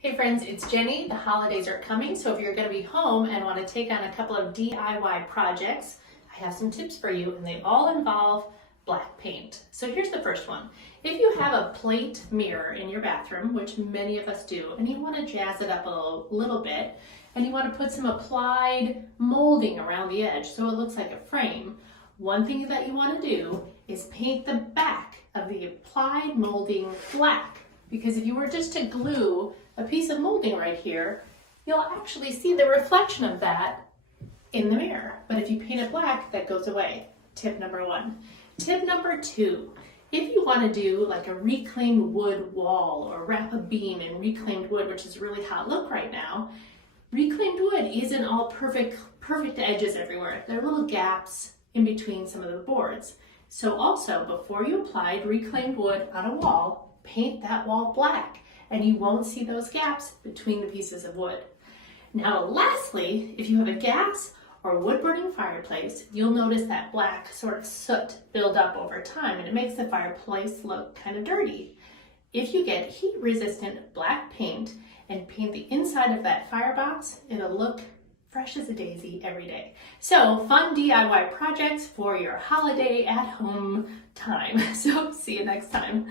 Hey friends, it's Jenny. The holidays are coming, so if you're going to be home and want to take on a couple of DIY projects, I have some tips for you, and they all involve black paint. So here's the first one. If you have a plate mirror in your bathroom, which many of us do, and you want to jazz it up a little bit, and you want to put some applied molding around the edge so it looks like a frame, one thing that you want to do is paint the back of the applied molding black. Because if you were just to glue a piece of molding right here, you'll actually see the reflection of that in the mirror. But if you paint it black, that goes away. Tip number one. Tip number two, if you want to do like a reclaimed wood wall or wrap a beam in reclaimed wood, which is a really hot look right now, reclaimed wood isn't all perfect edges everywhere. There are little gaps in between some of the boards. So also, before you apply reclaimed wood on a wall, paint that wall black, and you won't see those gaps between the pieces of wood. Now lastly, if you have a gas or wood burning fireplace, you'll notice that black sort of soot build up over time, and it makes the fireplace look kind of dirty. If you get heat resistant black paint and paint the inside of that firebox, it'll look fresh as a daisy every day. So fun DIY projects for your holiday at home time. So see you next time.